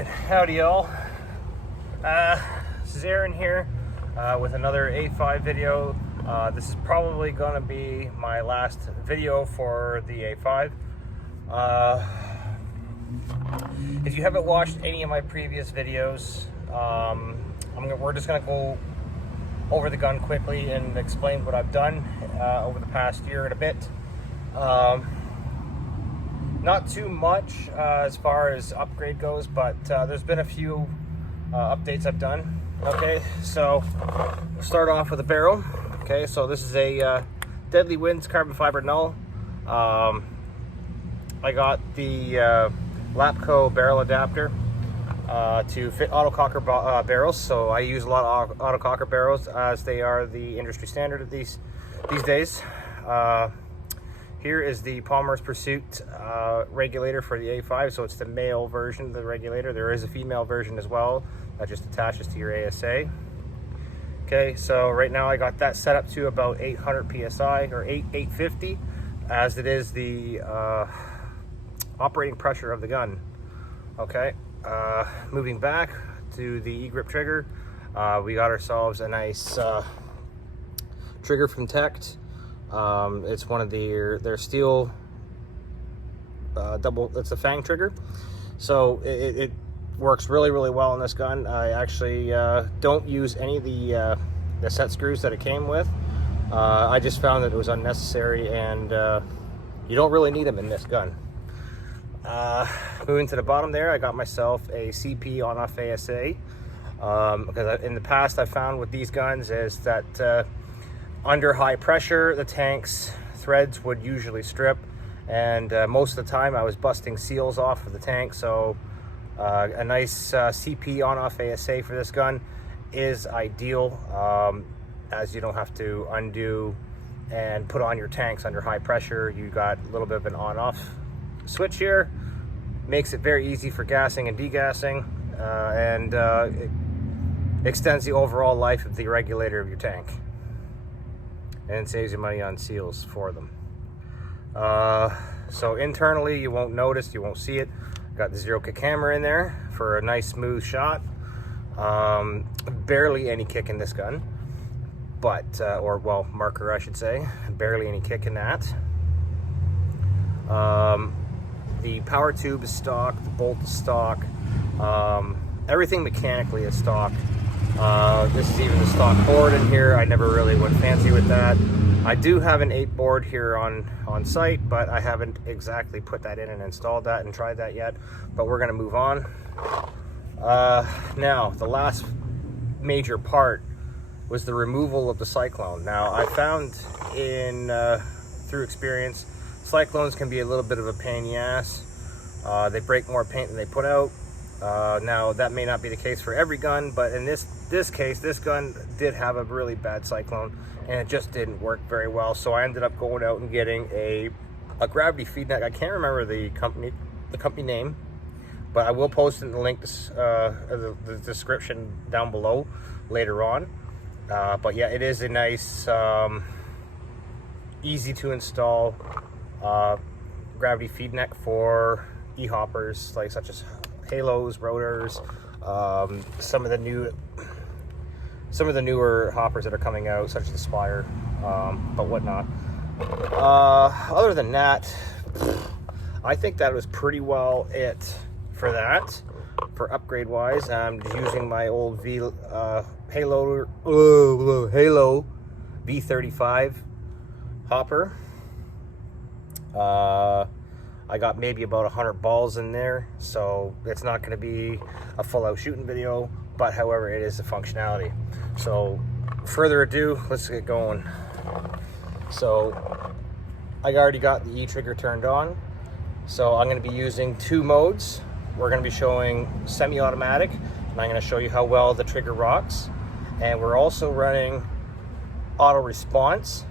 Alright, howdy y'all. This is Aaron here with another A5 video. This is probably going to be my last video for the A5. If you haven't watched any of my previous videos, we're just going to go over the gun quickly and explain what I've done over the past year and a bit. Not too much as far as upgrade goes, but there's been a few updates I've done. Okay, so we'll start off with a barrel. Okay, so this is a Deadly Winds carbon fiber null. I got the Lapco barrel adapter to fit autococker barrels. So I use a lot of autococker barrels as they are the industry standard of these days. Here is the Palmer's Pursuit regulator for the A5, so it's the male version of the regulator. There is a female version as well that just attaches to your ASA. Okay, so right now I got that set up to about 800 PSI, or 850, as it is the operating pressure of the gun. Okay, moving back to the E-grip trigger, we got ourselves a nice trigger from Tect. It's one of their steel it's a fang trigger, so it works really well on this gun. I actually don't use any of the set screws that it came with. I just found that it was unnecessary, and you don't really need them in this gun. Moving to the bottom there, I got myself a CP on-off ASA, because in the past I found with these guns is that under high pressure, the tank's threads would usually strip, and most of the time I was busting seals off of the tank. So a nice CP on-off ASA for this gun is ideal, as you don't have to undo and put on your tanks under high pressure. You got a little bit of an on-off switch here. Makes it very easy for gassing and degassing, and it extends the overall life of the regulator of your tank, and saves you money on seals for them. So internally, you won't notice, you won't see it. Got the zero kick hammer in there for a nice smooth shot. Barely any kick in this gun, but or well, marker I should say. Barely any kick in that. The power tube is stock, the bolt is stock. Everything mechanically is stock. This is even the stock board in here. I never really went fancy with that. I do have an 8 board here on site, but I haven't exactly put that in and installed that and tried that yet, but we're gonna move on. Now, the last major part was the removal of the Cyclone. Now, I found through experience, Cyclones can be a little bit of a pain in the ass. They break more paint than they put out. Now, that may not be the case for every gun, but in this case, this gun did have a really bad Cyclone, and it just didn't work very well. So I ended up going out and getting a gravity feed neck. I can't remember the company name, but I will post in the link, the description down below later on. But yeah, it is a nice, easy to install gravity feed neck for e-hoppers, like such as halos, rotors, some of the newer hoppers that are coming out, such as the Spire, but whatnot. Other than that, I think that was pretty well it for that. For upgrade wise, I'm just using my old Halo V35 hopper. I got maybe about 100 balls in there, so it's not going to be a full-out shooting video, but however, it is a functionality. So, further ado, let's get going. So, I already got the E-trigger turned on, so I'm going to be using 2 modes. We're going to be showing semi-automatic, and I'm going to show you how well the trigger rocks, and we're also running auto response,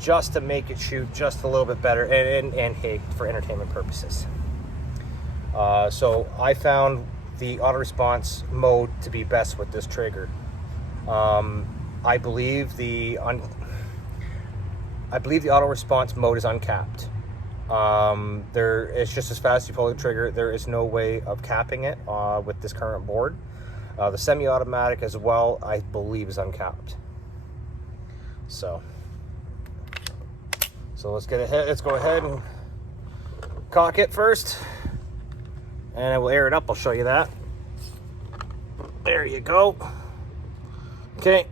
just to make it shoot just a little bit better, and hey, for entertainment purposes. So I found the auto response mode to be best with this trigger. I believe the auto response mode is uncapped. It's just as fast as you pull the trigger. There is no way of capping it with this current board. The semi-automatic as well, I believe, is uncapped. So let's get ahead. Let's go ahead and cock it first, and I will air it up. I'll show you that. There you go. Okay.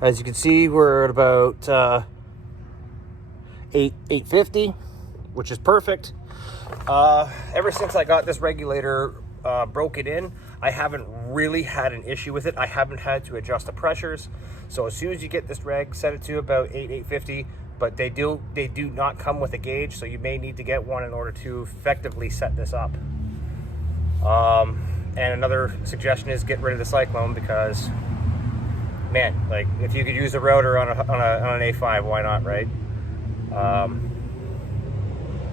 As you can see, we're at about 850, which is perfect. Ever since I got this regulator broken in, I haven't really had an issue with it. I haven't had to adjust the pressures. So as soon as you get this reg, set it to about 850, but they do not come with a gauge, so you may need to get one in order to effectively set this up. And another suggestion is get rid of the Cyclone, because, man, like, if you could use a router on an A5, why not, right?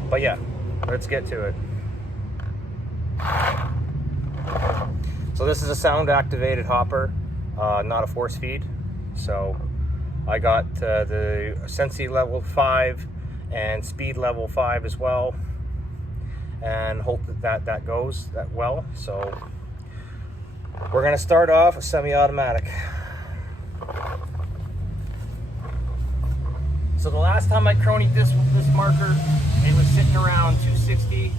But yeah, let's get to it. So this is a sound activated hopper, not a force feed. So I got the Sensi level 5 and speed level 5 as well, and hope that goes that well. So we're gonna start off with semi-automatic. So the last time I cronied this marker, it was sitting around 260,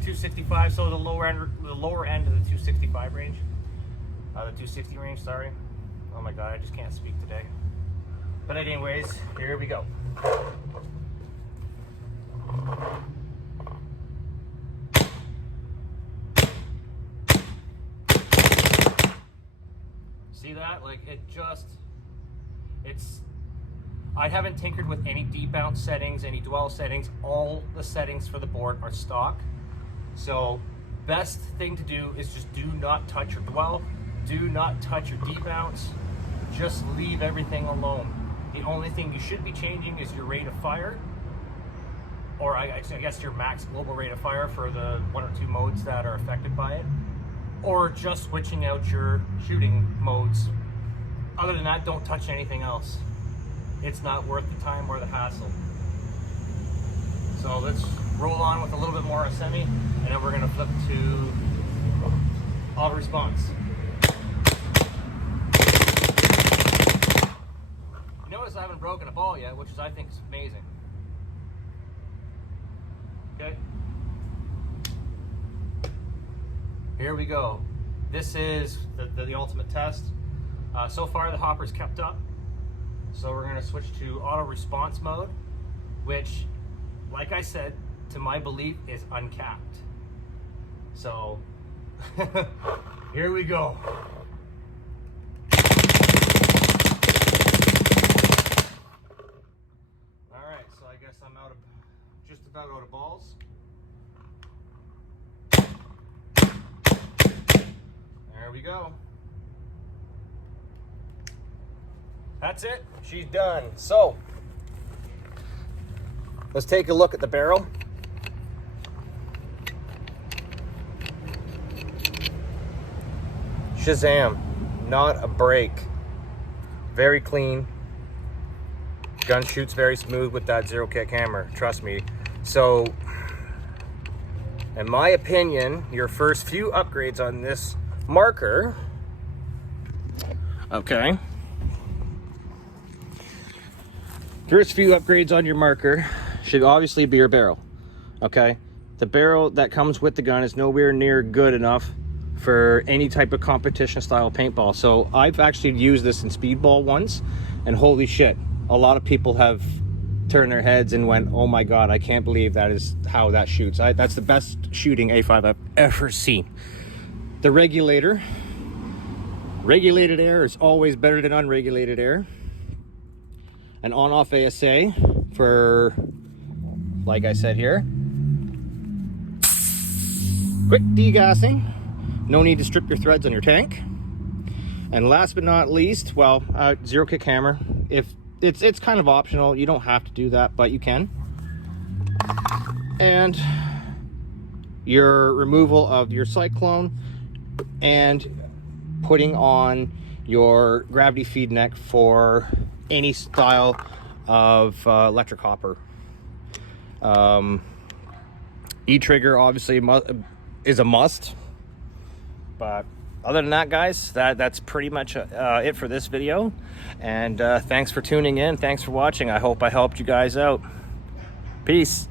265. So the lower end of the 265 range, the 260 range. Sorry. Oh my God, I just can't speak today. But anyways, here we go. See that? Like, I haven't tinkered with any debounce settings, any dwell settings. All the settings for the board are stock. So best thing to do is just do not touch your dwell, do not touch your debounce, just leave everything alone. The only thing you should be changing is your rate of fire, or I guess your max global rate of fire for the 1 or 2 modes that are affected by it, or just switching out your shooting modes. Other than that, don't touch anything else. It's not worth the time or the hassle. So let's roll on with a little bit more semi, and then we're gonna flip to auto response. You notice I haven't broken a ball yet, which I think is amazing. Okay. Here we go. This is the ultimate test. So far the hopper's kept up. So we're gonna switch to auto response mode, which, like I said, to my belief is uncapped. So here we go. All right, so I guess I'm just about out of balls. There we go. That's it, she's done. So let's take a look at the barrel. Shazam, not a break. Very clean. Gun shoots very smooth with that zero kick hammer, trust me. So in my opinion, your first few upgrades on this marker, okay, first few upgrades on your marker should obviously be your barrel. Okay, the barrel that comes with the gun is nowhere near good enough for any type of competition style paintball. So I've actually used this in speedball once, and holy shit, a lot of people have turned their heads and went, oh my God, I can't believe that is how that shoots. That's the best shooting A5 I've ever seen. The regulated air is always better than unregulated air. An on-off ASA for, like I said here, quick degassing. No need to strip your threads on your tank. And last but not least, well, zero kick hammer. If it's kind of optional, you don't have to do that, but you can. And your removal of your Cyclone and putting on your gravity feed neck for any style of electric hopper. E-trigger obviously is a must, but other than that, guys, that's pretty much it for this video. And thanks for tuning in. Thanks for watching. I hope I helped you guys out. Peace.